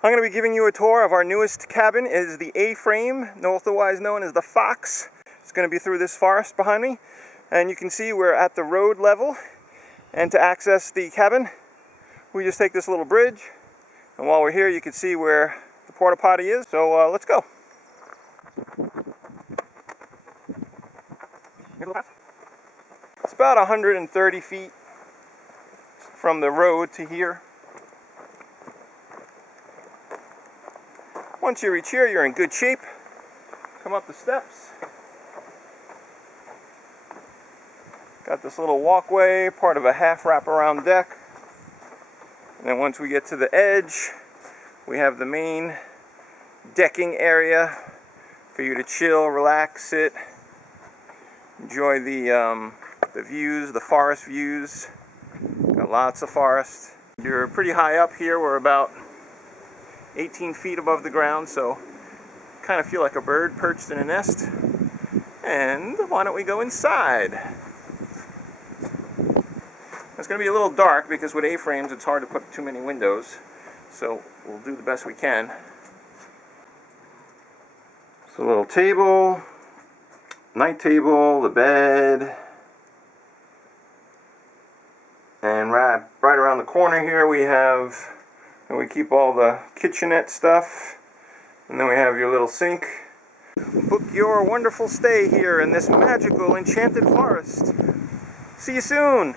I'm going to be giving you a tour of our newest cabin. It is the A-frame, otherwise known as the Fox. It's going to be through this forest behind me. And you can see we're at the road level. And to access the cabin, we just take this little bridge. And while we're here, you can see where the porta potty is. So let's go. It's about 130 feet from the road to here. Once you reach here, you're in good shape. Come up the steps. Got this little walkway, part of a half wraparound deck. And then once we get to the edge, we have the main decking area for you to chill, relax, sit, enjoy the views, the forest views. Got lots of forest. You're pretty high up here. We're about 18 feet above the ground, so kind of feel like a bird perched in a nest. And why don't we go inside? It's going to be a little dark because with A-frames it's hard to put too many windows, so we'll do the best we can. So a little table, night table, the bed, and right around the corner here we have, and we keep all the kitchenette stuff, and then we have your little sink. Book your wonderful stay here in this magical enchanted forest. See you soon!